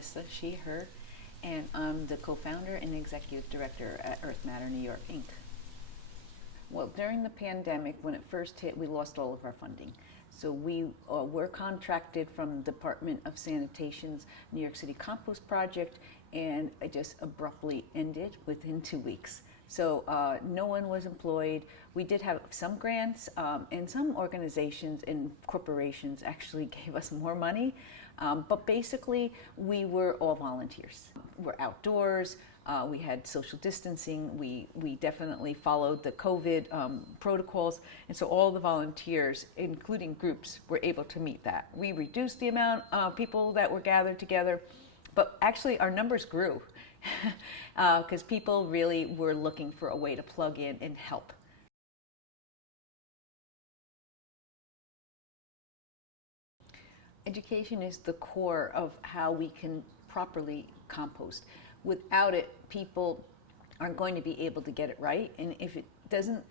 Tessa, she, her, and I'm the co-founder and executive director at Earth Matter New York, Inc. Well, during the pandemic, when it first hit, we lost all of our funding. So we were contracted from the Department of Sanitation's New York City Compost Project, and it just abruptly ended within 2 weeks. So no one was employed. We did have some grants, and some organizations and corporations actually gave us more money. But basically, we were all volunteers. We're outdoors. We had social distancing. We definitely followed the COVID protocols. And so all the volunteers, including groups, were able to meet that. We reduced the amount of people that were gathered together, but actually our numbers grew because people really were looking for a way to plug in and help. Education is the core of how we can properly compost. Without it, people aren't going to be able to get it right. And if it doesn't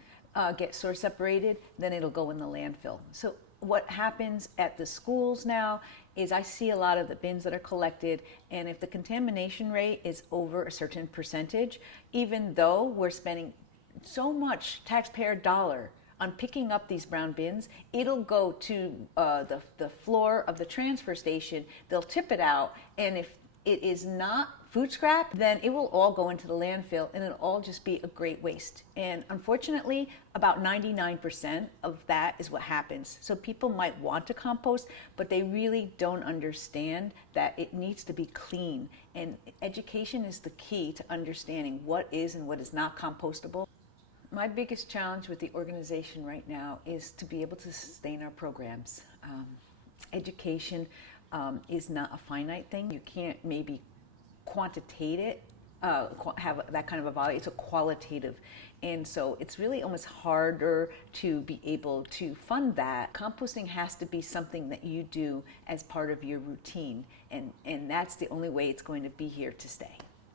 get source separated, then it'll go in the landfill. So what happens at the schools now is I see a lot of the bins that are collected, and if the contamination rate is over a certain percentage, even though we're spending so much taxpayer dollar on picking up these brown bins, it'll go to the floor of the transfer station. They'll tip it out, and if it is not food scrap, then it will all go into the landfill, and it'll all just be a great waste. And unfortunately, about 99% of that is what happens. So people might want to compost, but they really don't understand that it needs to be clean. And education is the key to understanding what is and what is not compostable. My biggest challenge with the organization right now is to be able to sustain our programs. Education is not a finite thing. You can't maybe quantitate it, have that kind of a value. It's a qualitative. And so it's really almost harder to be able to fund that. Composting has to be something that you do as part of your routine. And that's the only way it's going to be here to stay.